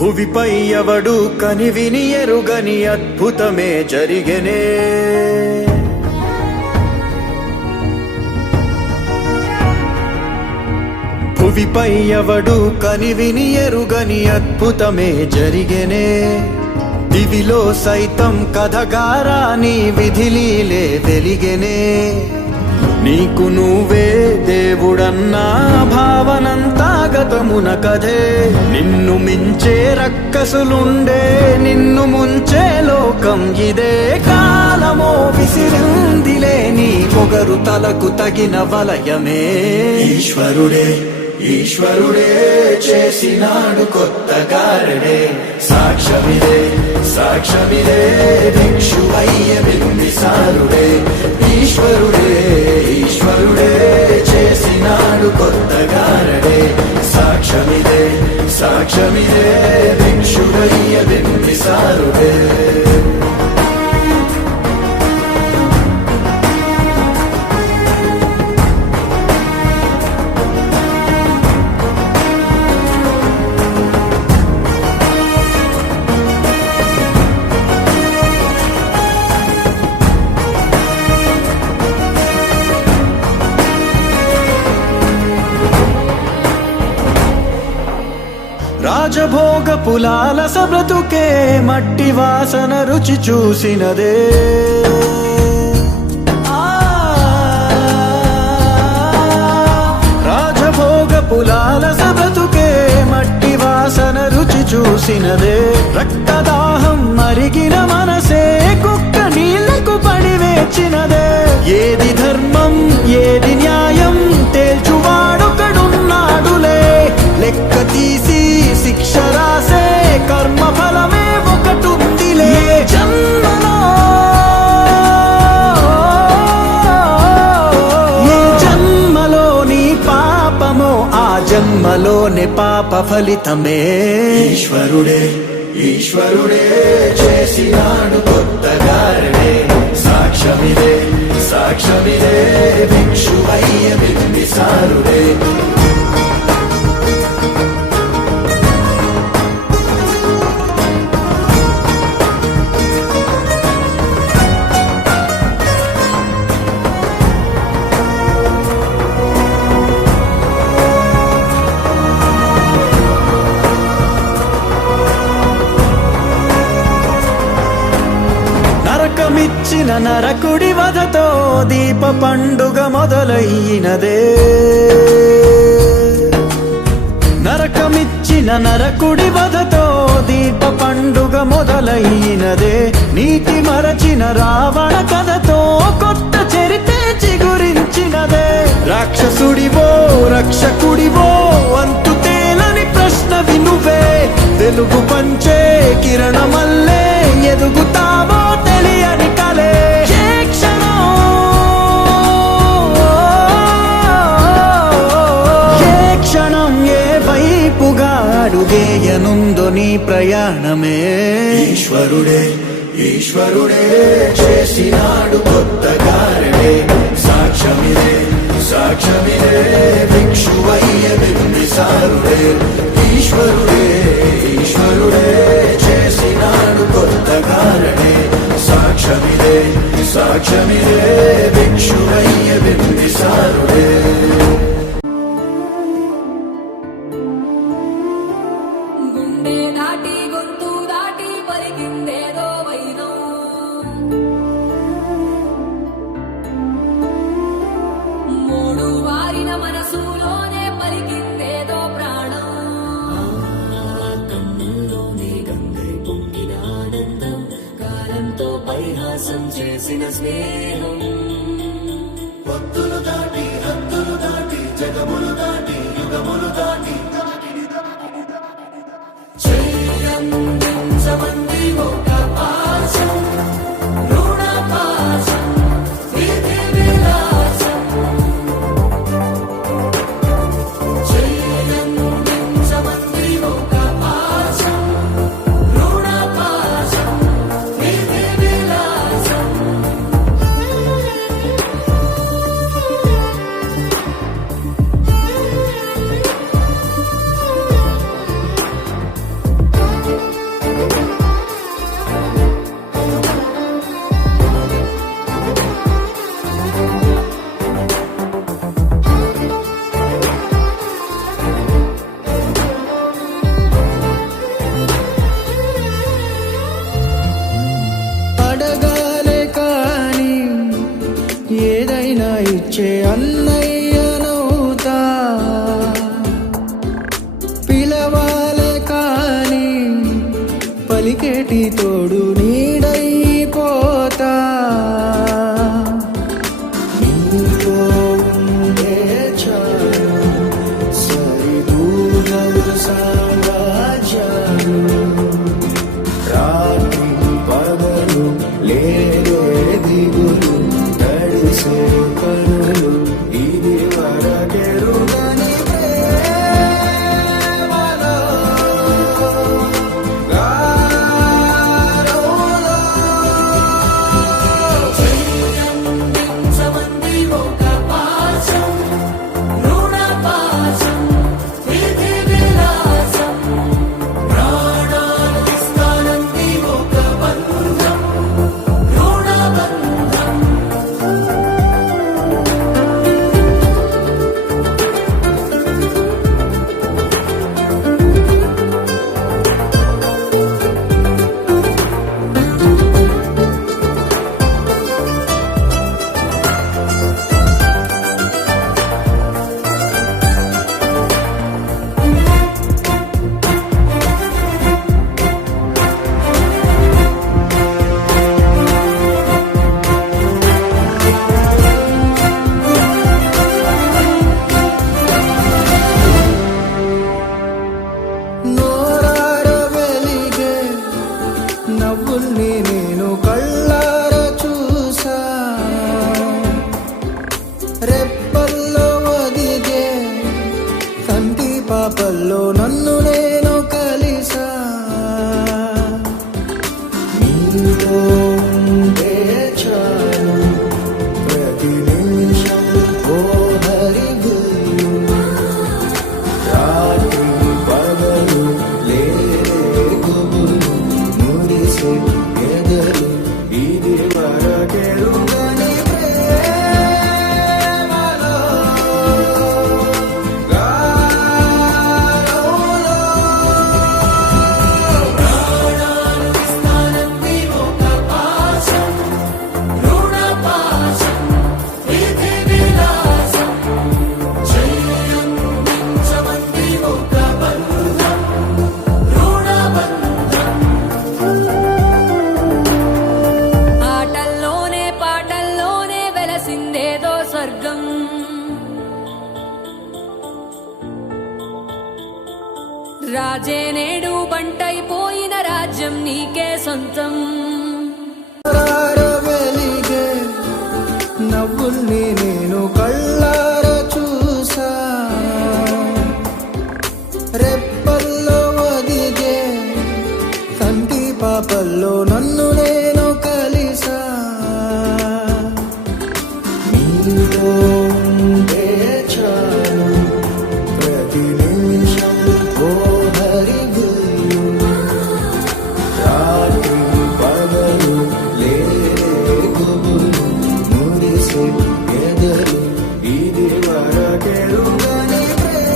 భువిపై ఎవడు కనివిని ఎరుగని అద్భుతమే జరిగెనే. భువిపై ఎవడు కనివిని ఎరుగని అద్భుతమే జరిగెనే. దివిలో సైతం కథగారాని విధిలీలే వెలిగెనే. నీకు నువ్వే దేవుడన్నా భావనంతా గతమున కథే. నిన్ను మించే రక్కసులుండే, నిన్ను ముంచే లోకం ఇదే. కాలమో విసిరిందిలే నీ పొగరు తలకు తగిన వలయమే. ఈశ్వరుడే ఈశ్వరుడే చేసినాడు కొత్త గారడే. సాక్ష్యమిదే సాక్ష్యమిదే భిక్షువయ్య బింబిసారుడే. ఈశ్వరుడే ఈశ్వరుడే చేసినాడు కొత్త గారడే. సాక్ష్యమిదే సాక్ష్యమిదే భిక్షువయ్య బింబిసారుడే. రాజభోగ పులాలస బ్రతుకే మట్టి వాసన రుచి చూసినదే. రాజభోగ పులాలస బ్రతుకే మట్టి వాసన రుచి చూసినదే. రక్తదాహం మరిగిన మనసే కుక్క నీళ్లకు పడి వేచినదే. ఏది ధర్మం ఏది న్యాయం తేల్చువాడొకడున్నాడులే. లెక్క తీసి శిక్ష రాసే కర్మ ఫలమే ఒకటుందిలే. జన్మలో ఏ జన్మలోని పాపమో ఆ జన్మలోని పాప ఫలితమే. ఈశ్వరుడే ఈశ్వరుడే చేసినాడు కొత్త గారడే. సాక్ష్యమిదే సాక్ష్యమిదే భిక్షువయ్య బింబిసారుడే. నరకమిచ్చిన నరకుడి వధతో దీప పండుగ మొదలయ్యినదే. నరకమిచ్చిన నరకుడి వధతో దీప పండుగ మొదలయ్యినదే. నీతి మరచిన రావణ కథతో కొత్త చరితే చిగురించినదే. రాక్షసుడివో రక్షకుడివో అంతు తేలని ప్రశ్న వినువే. వెలుగు పంచే కిరణమల్లే ఎదుగుతావో తెలియని కలే. ఏ క్షణం ఏ వైపుగా అడుగేయనుందో నీ ప్రయాణమే. ఈశ్వరుడే ఈశ్వరుడే చేసినాడు కొత్త గారడే. సాక్ష్యమిదే సాక్ష్యమిదే భిక్షువయ్య బింబిసారుడే. ఈశ్వరుడే ఈశ్వరుడే చేసినాడు కొత్త గారడే. సాక్ష్యమిదే సాక్ష్యమిదే భిక్షువయ్య బింబిసారుడే. గుండె దాటి గొంతు దాటి పలికిందేదో వైనం. మూడు వారిన మనసులోనే పలికిందేదో ప్రాణం. కన్నుల్లోనే గంగై పొంగిన ఆనందం, కాలంతో పరిహాసం చేసిన స్నేహం. పొత్తులు దాటి హద్దులు దాటి జగములు దాటి యుగములు దాటి చెయ్యందించమంది ఒక పాశం, రుణ పాశం, విధి విలాసం. చెయ్యందించమంది ఒక పాశం, రుణ పాశం, విధి విలాసం. అన్నయ్యనవుతా పిలవాలే కాని పలికేటి తోడు నీడైపోతా నీతో ఉండే చాలు సరిదూగలు సామ్రాజ్యాలు రాత్రి పగలు లేరే దిగులు తడిసే కనులు ఇది వరకెరుగని ప్రేమలో గారోలో సమన్వి ఒక పాశం రుణ పాశం విధి విలాసం ప్రాణాలు ఇస్తానంది ఒక బంధం రుణ బంధం నోరార వెలిగే నవ్వుల్ని నేను కళ్ళార చూసా రెప్పల్లో ఒదిగే కంటి పాపల్లో నన్ను నేను కలిసా నీతో ఉంటే చాలు ప్రతి నిమిషం ఓ హరిగులు రాత్రి పగలు లేరే గుబులు మురిసే ఎదలు ఇది వరకెరుగని ప్రేమలో గారోలో ప్రాణాలు ఇస్తానంది ఒక పాశం రుణ పాశం విధి విలాసం చెయ్యందించమంది ఒక బంధం రుణ బంధం ఆటల్లోనే పాటల్లోనే వెలసిందేదో స్వర్గం రాజే నేడు బంటైపోయిన రాజ్యం నీకే సొంతం నోరార వెలిగే నవ్వుల్ని నేను కళ్ళార చూసా రెప్పల్లో ఒదిగే కంటి పాపల్లో నన్ను నేను కలిసా నీతో ఉంటే చాలు ప్రతి నిమిషం ఓ హరిగులు రాత్రి పగలు లేరే గుబులు మురిసే ఎదలు ఇది వరకెరుగని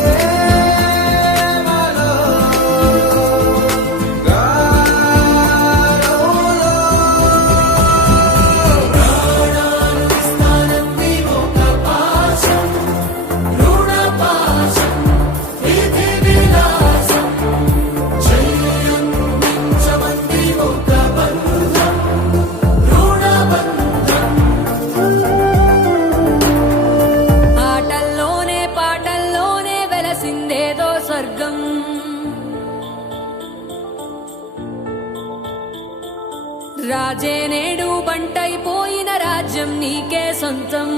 ప్రేమలో గారోలో ప్రాణాలు ఇస్తానంది ఒక పాశం రుణ పాశం విధి విలాసం చెయ్యందించమంది ఒక బంధం రుణ బంధం ఆటల్లోనే పాటల్లోనే వెలసిందేదో స్వర్గం రాజే నేడు బంటైపోయిన రాజ్యం నీకే సొంతం